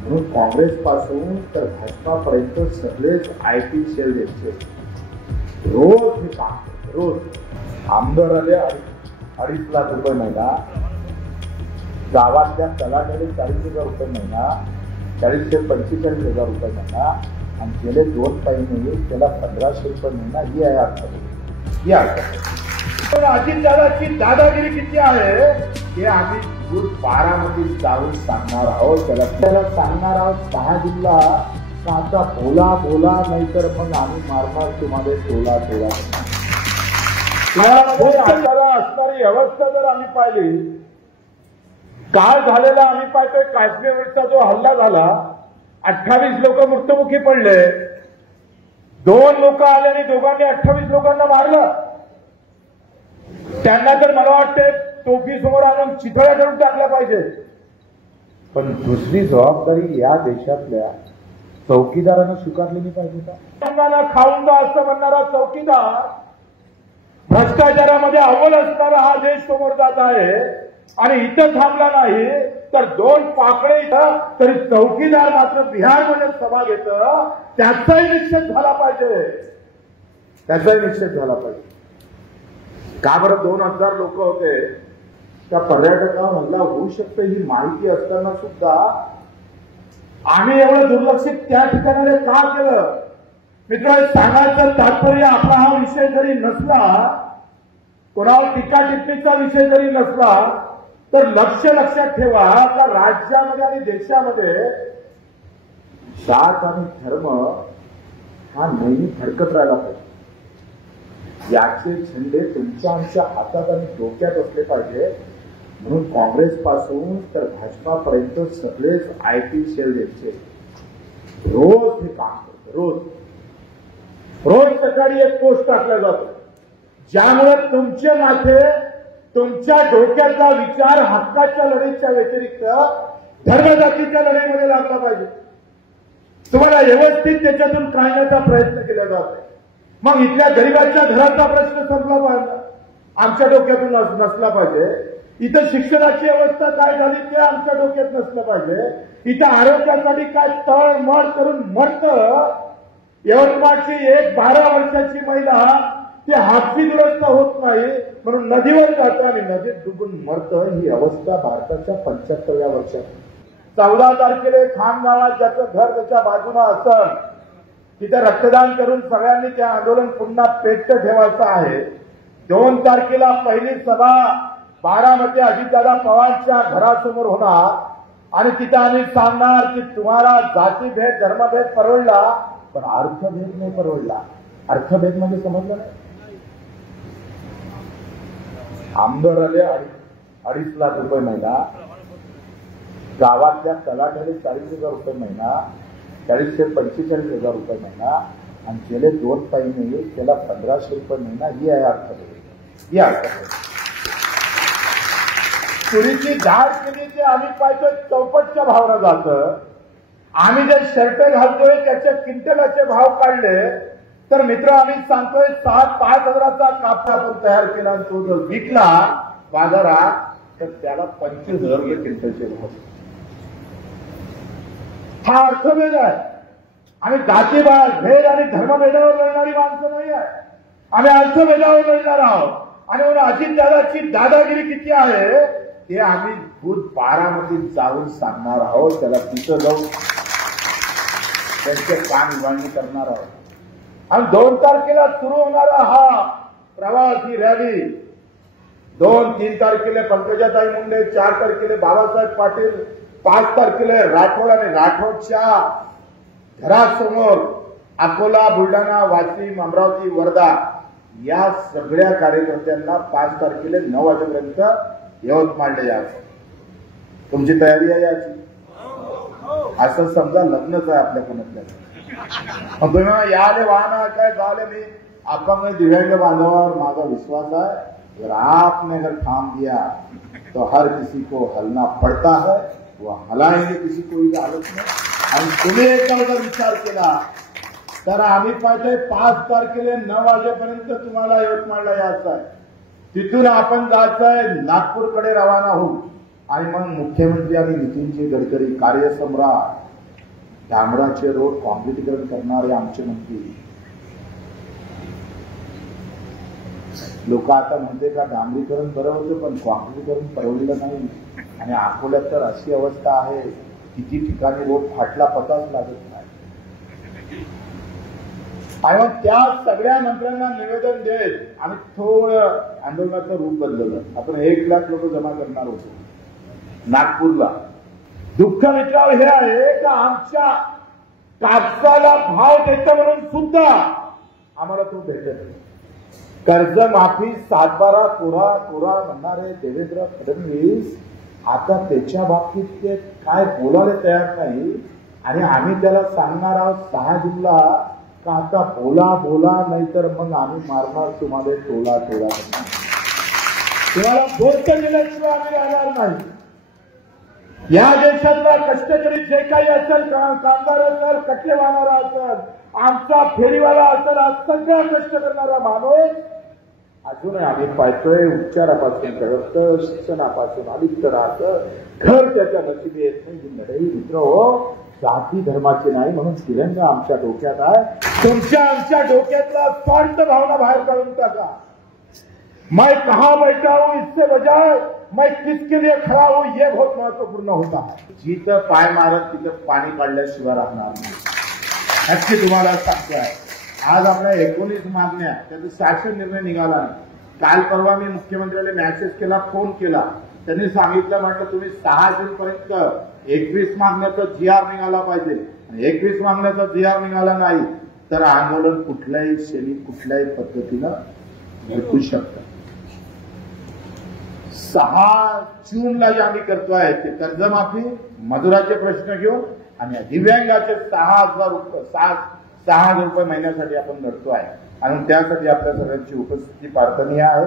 म्हणून काँग्रेस पासून तर भाजपापर्यंत सगळेच आयटी सेल यांचे रोज हे काम करतात. रोज आमदार आले 2.5 लाख रुपये महिना, गावातल्या तलाठ्याने 40,000 रुपये महिना, 40 ते 45,000 रुपये महिना, आणि गेले 2 महिने त्याला 1,500 रुपये महिना ही आहे अर्थ. ही अर्थ अजितदादाची दादागिरी किती आहे हे आम्ही दूध 12 मध्ये जाऊन सांगणार आहोत. त्याला सांगणार आहोत 6 जिल्हा आता बोला बोला, नाहीतर मग आम्ही मारणार तुम्हाला टोला टोला. असणारी अवस्था जर आम्ही पाहिली, काल झालेला आम्ही पाहतोय काश्मीरचा जो हल्ला झाला, 28 लोक मृत्युमुखी पडले. 2 लोक आले आणि दोघांनी 28 लोकांना मारलं. त्यांना तर मला वाटते टोपी समोर आणून चिथोळ्या करून टाकल्या पाहिजे. पण दुसरी जबाबदारी या देशातल्या चौकीदारानं स्वीकारलेली पाहिजे का? खाऊन का असं म्हणणारा चौकीदार भ्रष्टाचारामध्ये अव्वल असणारा हा देश समोर जात आहे आणि इथं थांबला नाही तर 2 पाकडे इथं तरी चौकीदार मात्र बिहारमध्ये सभा घेत. त्याचाही निषेध झाला पाहिजे. त्याचाही निषेध झाला पाहिजे. का बरं 2,000 लोक होते, त्या पर्यटकांना हल्ला होऊ शकते ही माहिती असताना सुद्धा आम्ही एवढं दुर्लक्षित त्या ठिकाणी का केलं? मित्रांनो, सांगायचं तात्पर्य आपला हा विषय जरी नसला, कोणावर टीका टिप्पणीचा विषय जरी नसला, तर लक्षात ठेवा का राज्यामध्ये आणि देशामध्ये जात आणि धर्म हा नेहमी फडकत राहिला पाहिजे. याचे झेंडे तुमच्या आमच्या हातात आणि डोक्यात असले पाहिजे. म्हणून काँग्रेस पासून तर भाजपापर्यंत सगळेच आयटी सेल यांचे रोज हे काम करतात. रोज सकाळी एक पोस्ट टाकला जातो ज्यामुळे तुमचे माथे, तुमच्या डोक्याचा विचार हक्काच्या लढाईच्या व्यतिरिक्त धर्मजातीच्या लढाईमध्ये लागला पाहिजे. तुम्हाला व्यवस्थित त्याच्यातून काढण्याचा प्रयत्न केला जातो. मग इथल्या गरिबांच्या घराचा प्रश्न संपला पाहिजे, आमच्या डोक्यातून नसला पाहिजे. इथं शिक्षणाची अवस्था काय झाली ते आमच्या डोक्यात नसलं पाहिजे. इथं आरोग्यासाठी काय तळमळ करून मरतं. यवतमाळची एक 12 वर्षाची महिला ती हातची दुरुस्त होत नाही म्हणून नदीवर जातं आणि नदीत डुबून मरतं. ही अवस्था भारताच्या 75व्या वर्षात. 14 तारखेला खामगावात ज्याचं घर त्याच्या बाजूला असतं तिथे रक्तदान करून सगळ्यांनी ते आंदोलन पुन्हा पेटतं ठेवायचं आहे. 2 तारखेला पहिली सभा बारामती अजितदादा पवारच्या घरासमोर होणार आणि तिथे आम्ही सांगणार की तुम्हाला जातीभेद धर्मभेद परवडला पण अर्थभेद नाही परवडला. अर्थभेद म्हणजे समजलं नाही. आमदार आले 2.5 लाख रुपये महिना, गावातल्या तलाठ्याने 40,000 रुपये महिना, 40 ते 45,000 रुपये महिना, आणि गेले 2 महिने त्याला 1,500 रुपये महिना ही आहे अर्थभेद. ही अर्थभेद तुरीची डाळ केली ते आम्ही पाहतोय चौपटच्या भावाला जातं. आम्ही जे शर्ट घालतोय त्याचे क्विंटलाचे भाव काढले तर मित्र आम्ही सांगतोय 5 हजाराचा कापड आपण तयार केला आणि तो जर विकला बाजारात तर त्याला 25,000 रुपये क्विंटलचे भाव. हा अर्थभेद आहे. आम्ही जातीभेद आणि धर्मभेदावर लढणारी माणसं नाही आहे. आम्ही अर्थभेदावर लढणार आहोत. आणि म्हणून अजितदादाची दादागिरी किती आहे ते आम्ही दूध 12 मध्ये जाऊन सांगणार आहोत. त्याला तिथं जाऊन त्यांचे काम उभारणी करणार आहोत. आणि 2 तारखेला सुरू होणारा हा प्रवास, ही रॅली 2-3 तारखेला पंकजाताई मुंडे, 4 तारखेला बाबासाहेब पाटील, 5 तारखेला राठोड आणि राठोडच्या घरासमोर अकोला, बुलढाणा, वाशिम, अमरावती, वर्धा या सगळ्या कार्यकर्त्यांना 5 तारखेला 9 वाजेपर्यंत यवतमाळला यायचं. तुमची तयारी आहे याची? असं समजा लग्नच आहे आपल्या कोणातल्या. मग तुम्ही याले वाहना काय झाले मी अपंग दिव्यांग बांधवावर माझा विश्वास है, अगर आपने अगर काम दिया तो हर किसी को हलना पड़ता है, वो हलाएंगे किसी को ही हालत में. आणि तुम्ही एकदा जर विचार केला तर आम्ही पाहतोय 5 तारखेला 9 वाजेपर्यंत तुम्हाला यवतमाळला यायचं आहे. तिथून आपण जायचंय नागपूरकडे रवाना होऊ आणि मग मुख्यमंत्री आणि नितीनजी गडकरी कार्यसम्राट डांबराचे रोड कॉन्क्रिटीकरण करणारे आमचे मंत्री लोक आता म्हणते का डांबरीकरण बरं होतं पण कॉन्क्रिटीकरण परवडलं नाही. आणि अकोल्यात तर अशी अवस्था आहे, किती ठिकाणी रोड फाटला पताच लागत नाही. आणि मग त्या सगळ्या मंत्र्यांना निवेदन देत आणि थोडं आंदोलनाचं रूप बदललं. आपण 1 लाख लोक जमा करणार होतो नागपूरला. दुःख मित्रांनो हे आहे का आमच्या कापसाला भाव देतं म्हणून सुद्धा आम्हाला तो भेटत नाही. कर्जमाफी 7-12 कोरा म्हणणारे देवेंद्र फडणवीस आता त्याच्या बाबतीत ते काय बोलायला तयार नाही. आणि आम्ही त्याला सांगणार आहोत 6 जूनला का आता बोला नाहीतर मग आम्ही मारणार तुम्हाला टोला करणार. तुम्हाला बोलत दिल्याशिवाय आम्ही राहणार नाही. या देशातला कष्टकरी जे काही असेल, कामगार असेल, कटले वाहणारा असेल, आमचा फेरीवाला असेल, हा सगळा कष्ट करणारा माणूस अजूनही आम्ही पाहतोय उपचारापासून करत शिक्षणापासून अलिप्त राहतं. घर त्याच्या नशिबी येत नाही. ही लढाई मित्र हो जाती धर्माची नाही. म्हणून तिरंगा आमच्या डोक्यात आहे. तुमच्या आमच्या डोक्यातला स्वार्थ भावना बाहेर काढून टाका. मैं कहां बैठा हूं इससे बजाय मैं किसके लिए खड़ा हूं ये बहुत महत्वपूर्ण होता है. जिथं पाय मारत तिथं पाणी काढल्याशिवाय राहणार नाही. नक्की तुम्हाला सांगतोय. आज आपल्या 19 मागण्या त्याचा शासन निर्णय निघाला नाही. काल परवा मी मुख्यमंत्र्याला मेसेज केला, फोन केला. त्यांनी सांगितलं म्हटलं तुम्ही 6 जूनपर्यंत 21 मागण्याचा GR निघाला पाहिजे. आणि 21 मागण्याचा GR निघाला नाही तर आंदोलन कुठल्याही शैली कुठल्याही पद्धतीनं भेटू शकतं. 6 जूनला जे आम्ही करतोय ते कर्जमाफी, मजुराचे प्रश्न घेऊन आणि दिव्यांगाचे 6,000 रुपये महिन्यासाठी आपण लढतोय. आणि त्यासाठी आपल्या सगळ्यांची उपस्थिती प्रार्थनीय आहे.